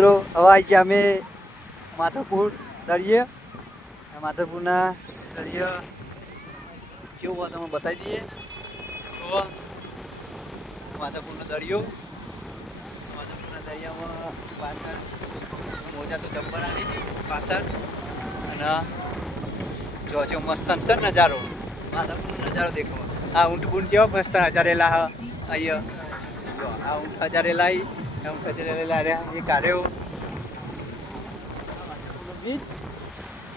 મિત્રો હવે આવી ગયા અમે માધવપુર દરિયે. માધવપુરના દરિયા કેવું હોય તમે બતાવી દઈએ. તો માધવપુરનો દરિયો, માધવપુરના દરિયામાં પાછળ મોજા તો ડબ્બર આવી પાછળ, અને જો મસ્ત છે નજારો, માધવપુરનો નજારો દેખો. આ ઊંટ બૂંટ જેવા મસ્ત હજારેલા અહીંયા, આ ઊંટ હજારેલા રહ્યા એ કાર્યો.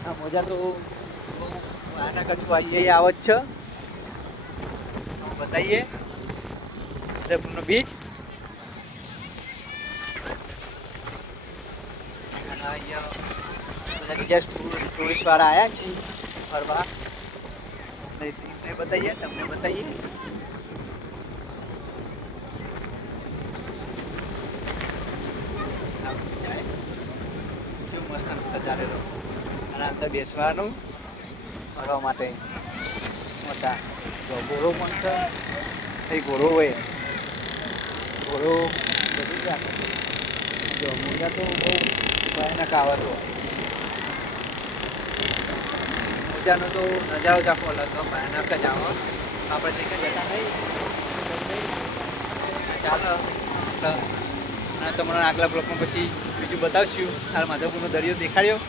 આ મોજા તો આના કચું આવી આવે જ છે. બતાવીએ માધવપુરનો બીચ. અને અહીંયા બધા બીજા ટુરિસ્ટ વાળા આવ્યા છે ફરવા. તમને બતાવીએ કેવું મસ્ત સજાડેલો. અને અંદર બેસવાનું ફરવા માટે મોટા ઘોડો પણ છે. એ ઘોડો હોય ઘોડો બધું જ રાખે. જો મોજા તો બહુ ભયાનક આવે તો મોજાનો તો નજારો જ આખો અલગ ભયાનક જ આવે. આપણે જઈ જતા નહીં ચાલો. અને તમને આગલા બ્લોકમાં પછી બીજું બતાવશું. હાલ માધવપુરનો દરિયો દેખાડ્યો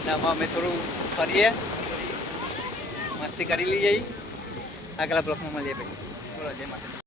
અને આમાં અમે થોડું ફરીએ, મસ્તી કરી લઈએ. આગલા બ્લોકમાં મળીએ ભાઈ. બોલો જય માતા.